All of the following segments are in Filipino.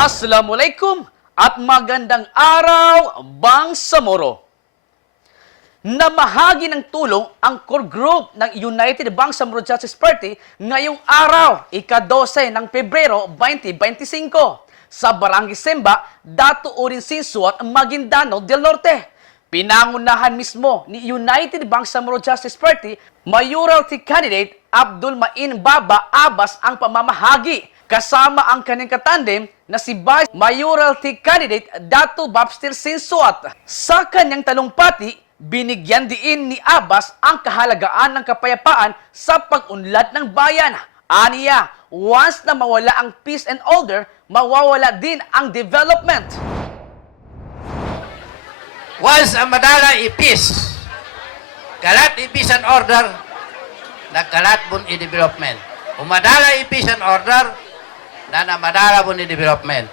Assalamualaikum at magandang araw, Bangsamoro. Namahagi ng tulong ang core group ng United Bangsamoro Justice Party ngayong araw, ika-12 ng Pebrero 2025 sa Barangay Semba, Dato Urin Sinsuat, Maguindano del Norte. Pinangunahan mismo ni United Bangsamoro Justice Party mayoralty candidate Abdul Main Baba Abbas ang pamamahagi kasama ang kanyang katandem na si Vice Mayoralty Candidate Dato Babster Sinsuat. Sa kanyang talumpati, binigyan diin ni Abbas ang kahalagaan ng kapayapaan sa pag-unlad ng bayan. Aniya, once na mawala ang peace and order, mawawala din ang development. Once ang madala ipis, kalat ipis and order, nagkalat bun i-development. Kung madala ipis and order, na na madala bun i-development.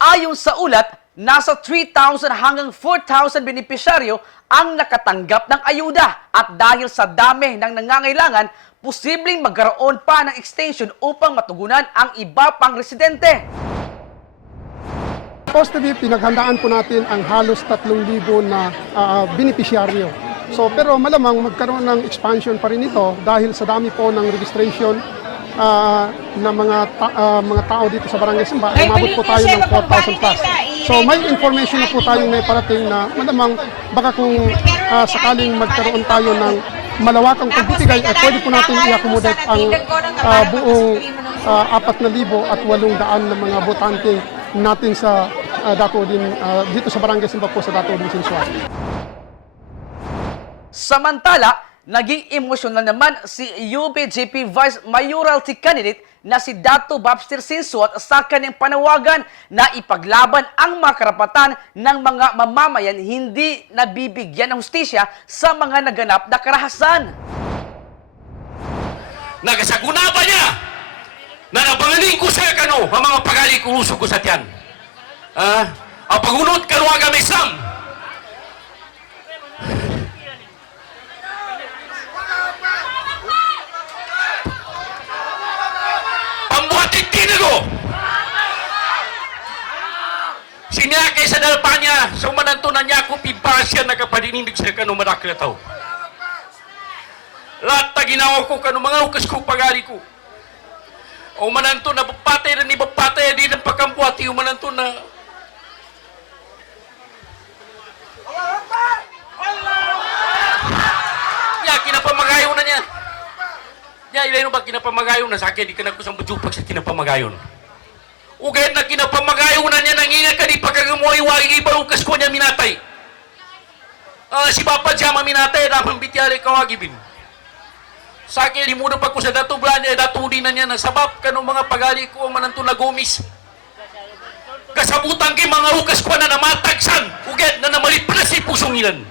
Ayon sa ulat, nasa 3,000 hanggang 4,000 benepisyaryo ang nakatanggap ng ayuda at dahil sa dami ng nangangailangan, posibleng magkaroon pa ng extension upang matugunan ang iba pang residente. Supposed to be, pinaghandaan po natin ang halos 3,000 na ah, beneficiaryo. So, pero malamang magkaroon ng expansion pa rin ito dahil sa dami po ng registration ah, ng mga ta- ah, mga tao dito sa Barangay Simba. Ay, Umabot po tayo ng balik ko siya, 4,000 plus. So, may information na po tayong may parating na malamang baka kung ah, sakaling magkaroon tayo ng malawakang pagbibigay, ay pwede po natin i-accommodate ang ah, buong uh, 4,000 at 800 na mga botante natin sa uh, Dato din ah, dito sa Barangay Simba po sa Dato din Sinsuat. Samantala, naging emosyonal naman si UBJP Vice Mayoralty Candidate na si Dato Babster Sinsuat sa kanyang panawagan na ipaglaban ang mga karapatan ng mga mamamayan hindi nabibigyan ng hustisya sa mga naganap na karahasan. nagasaguna ba niya na nabangaling ko sa kano ang mga pagali usok ko sa tiyan. Ah, ang pagunot kaluwaga may Islam. Pambuhatin tinago! Sinyakay sa dalpa niya, sa umanantunan niya ako, pibasya na kapadinindig sa kano madakil na tao. Lahat na ginawa ko kano mga ukas ko pagali ko. O mananto na bapatay na ni bapatay di ng pagkampuati o na No ba kinapamagayon na sa akin, di ka na kusang bujupag sa kinapamagayon. Ugay na kinapamagayon na niya, nanginga ka di pagkagamuhay wagi ibarukas ko niya minatay. Ah, si Papa Jama minatay, dapat bityari kawagibin. Sa akin, limudo pa ko sa dato blanya, dato din na niya, nasabab ka ng mga pagali ko, mananto na gomis. Kasabutan kay mga ukas ko na namatagsan, uget na namalit pala si pusong ilan.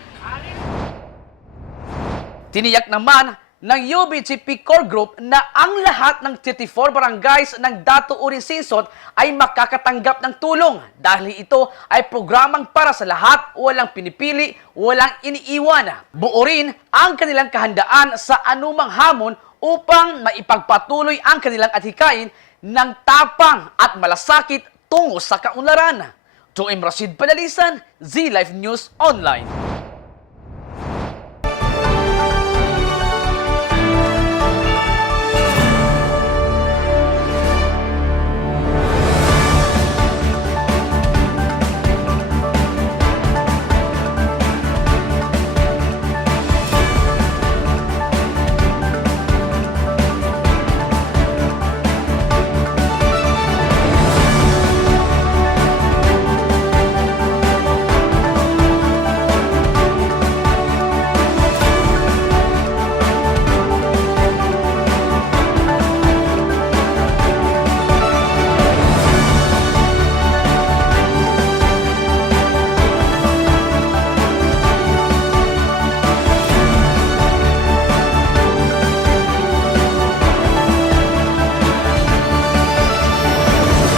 Tiniyak naman ng UBGP Core Group na ang lahat ng 34 barangays ng Dato Urin Sinsot ay makakatanggap ng tulong dahil ito ay programang para sa lahat, walang pinipili, walang iniiwan. Buo rin ang kanilang kahandaan sa anumang hamon upang maipagpatuloy ang kanilang atikain ng tapang at malasakit tungo sa kaunlaran. Joem Rashid Padalisan, Z Life News Online.